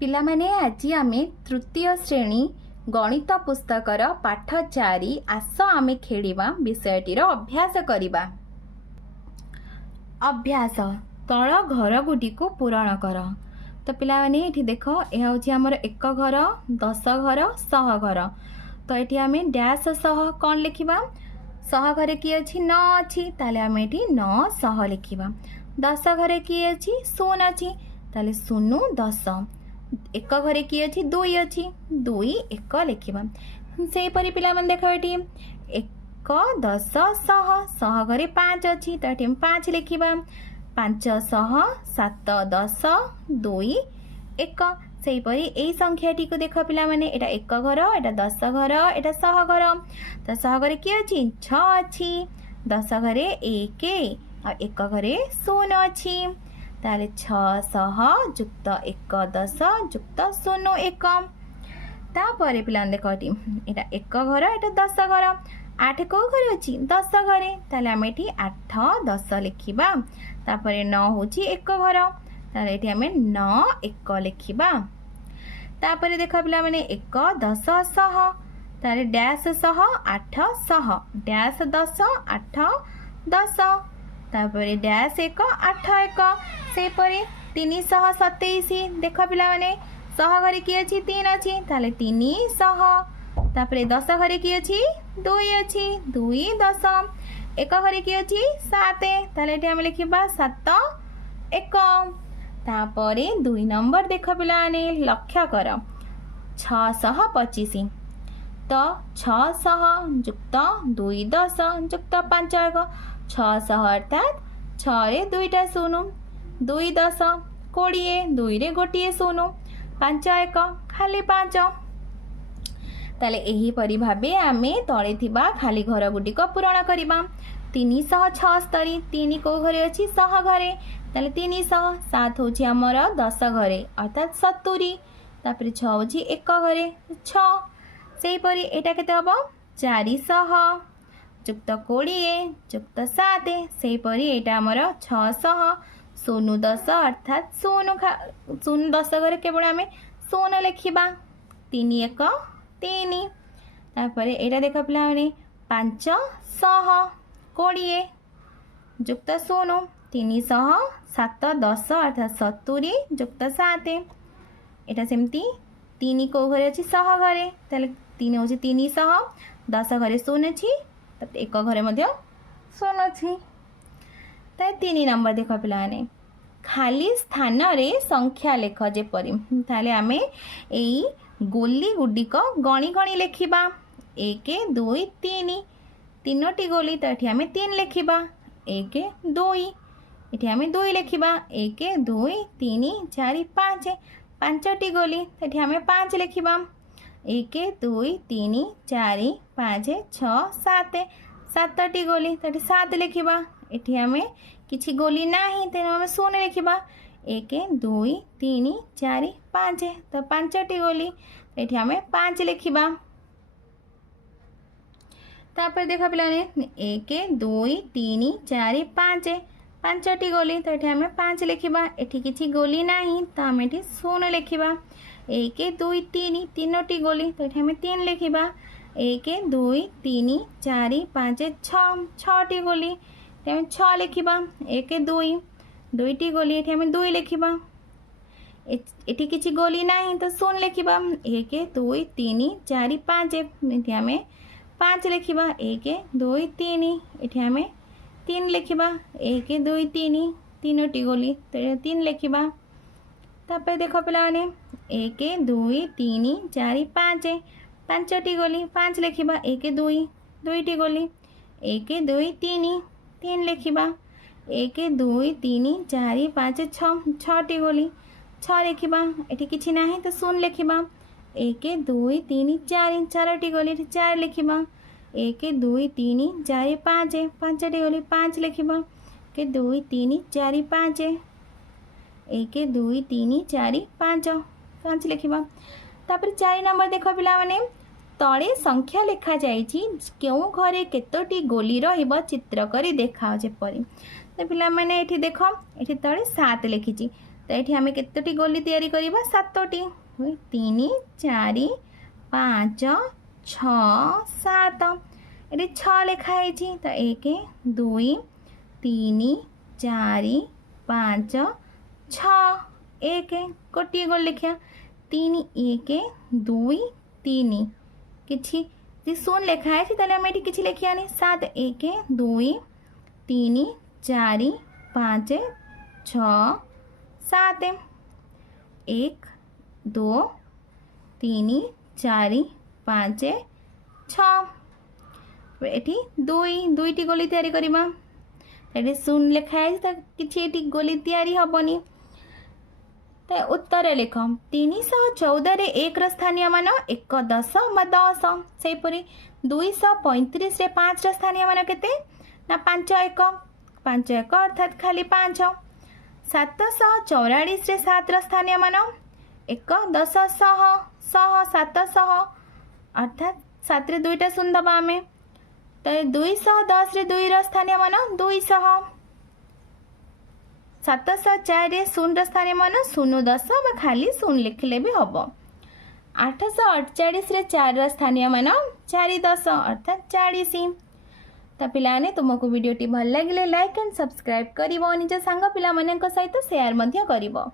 पिला माने आज आमे तृतीय श्रेणी गणित पुस्तकर पाठ 4 आस आमे खेलिबा विषयटीर अभ्यास करिबा। अभ्यास तल घर गुडी को पूरण कर। तो पिला माने एठी देखो यह होची हमर एक घर 10 घर 100 घर। तो एठी आमे डैश 100 कोन लिखिबा 100 घरे की अछि 9 अछि ताले आमे एठी 9 100 लिखिबा। 10 घरे की अछि 0 अछि ताले 0 10। एक घरे की अछि 2 अछि 2 1 लिखिबा। सेही परि पिला मन देखो एठी 1 10 100 100 घरे 5 अछि तो एठी 5 लिखिबा। 500 7 10 2 1 सेही परि एई संख्याटी को देखो पिला माने एटा 1 घर एटा 10 घर एटा 100 घर। तो 100 घरे की अछि 6 अछि 10 घरे 1 आ 1 घरे 0 अछि ताले 600 जुक्त 1 10 जुक्त 0 1। तापरे पिला देखो एटा 1 घर एटा 10 घर 8 को घरे अछि 10 घरे ताले आमे एठी 8 10 लिखिबा। तापरे 9 होची 1 घर ताले एठी आमे 9 1 लिखिबा। तापरे देखो पिला माने 1 10 100 ताले डैश 100 8 100 डैश 10 8 10 तापरे डैश 1 8 1 से परे 327 देखो पिला माने 100 घरे की अछि 3 अछि ताले 300 तापरे 10 घरे की अछि 2 अछि 2 10 1 घरे की अछि 7 ताले एठी हम लिखिबा 7 1। तापरे 2 नंबर देखो पिला माने लक्ष्य कर 625 तो 600 जुक्त 2 10 जुक्त 5 1 600 अर्थात 6 रे 2टा 0 2 10 20 2 रे गोटिए 0 5 1 खाली 5। ताले एही परि भाबे आमे तळे थिबा खाली घर गुडी को पूरण करिबा। 376 3 को घरे अछि 100 घरे ताले 300 7 होची हमर 10 घरे अर्थात 70 तापरे 6 होची 1 घरे 6 सेही परि एटा केते हबो 400 जुक्त 20 जुक्त 7 सेही परि एटा हमर 600 0 10 अर्थात 0 10 घरे केवल आमे 0 लिखिबा 3 1 3 तापरे एटा देखो पिला माने 500 20 जुक्त 0 300 7 10 अर्थात 70 जुक्त 7 एटा सेमती 3 को घरे अछि 100 घरे ताले 3 होछि 300 10 घरे 0 अछि तब 1 घरे मध्ये 0 अछि। ता 3 नंबर देखो पिला माने खाली स्थान रे संख्या लेख जेपरि ताले आमे एई गोली गुडी को गणी गणी लिखिबा 1 2 3 तीनोटी गोली तो एठी आमे 3 लिखिबा 1 2 एठी आमे 2 लिखिबा 1 2 3 4 5 पांचटी गोली तो एठी आमे 5 लिखिबा 1 2 3 4 5 6 7 सातटी गोली तो एठी 7 लिखिबा एठी आमे किछि गोली नाही तेनो आमे 0 लिखिबा 1 2 3 4 5 तो पांचटी गोली एठी आमे 5 लिखिबा। तापर देखो पिलाने 1 2 3 4 5 पांचटी गोली तो एठी आमे 5 लिखिबा एठी किछि गोली नाही तो आमे एठी 0 लिखिबा 1 2 3 तीनोटी गोली तो एठी आमे 3 लिखिबा 1 2 3 4 5 6 6टी गोली तो आमे 6 लिखिबा 1 2 2टी गोली एठी आमे 2 लिखिबा एठी किछि गोली नाही तो 0 लिखिबा 1 2 3 4 5 एठी आमे 5 लिखिबा 1 2 3 एठी आमे 3 लिखिबा 1 2 3 तीनोटी गोली तो 3 लिखिबा। तापर देखो पिला माने 1 2 3 4 5 पांचटी गोली 5 लिखिबा 1 2 2टी गोली 1 2 3 3 लिखिबा 1 2 3 4 5 6 6टी गोली 6 लिखिबा एठी किछि नाही तो 0 लिखिबा 1 2 3 4 4टी गोली 4 लिखिबा 1 2 3 4 5 पांचटी गोली 5 लिखिबा 1 2 3 4 5 1 2 3 4 5 5 लिखिबा। तापर 4 नंबर देखो पिला माने तळे संख्या लिखा जाइछि केउ घरे केतोटी गोली रहिबो चित्र करी देखाओ जेपरि तो पिला माने एठी देखो एठी तळे 7 लिखिछि तो तो ये आम केतोटी गोली तैयारी करबा 7टी 3 4 5 6 7 ये 6 लिखाई तो 1 2 3 4 5 6 1 गोटे गोल लिखा 3 1 2 3 किछि शून्य लिखाई ताले आम ये कि लिखानी 7 1 2 3 4 5 6 7 1 2 3 4 5 6 ये दुईटी गोली तैयारी करबा ये शून्य लिखाई तो कि गोली तैयारी हेनी तो उत्तर लिख 314 रे 1 स्थानीय मान 1 10 बा 10 सेपरी 235 रे 5 स्थानीय मान केते ना 5 1 अर्थात खाली 5 744 रे 7 स्थानीय मान 1 10 100 700 अर्थात 7 रे 2टा शून्य दबा आमे तो 210 रे 2 स्थानीय मान 200 704 रे 0 स्थानीय मान 0.10 खाली 0 लिखले भी हम 848 रे 4 स्थानीय मान 4.10 अर्थात 40। तो पिलाने तुमको वीडियोटी भल लगे लाइक एंड सब्सक्राइब करिवो निज सांग पिला सहित शेयर मध्य करिवो।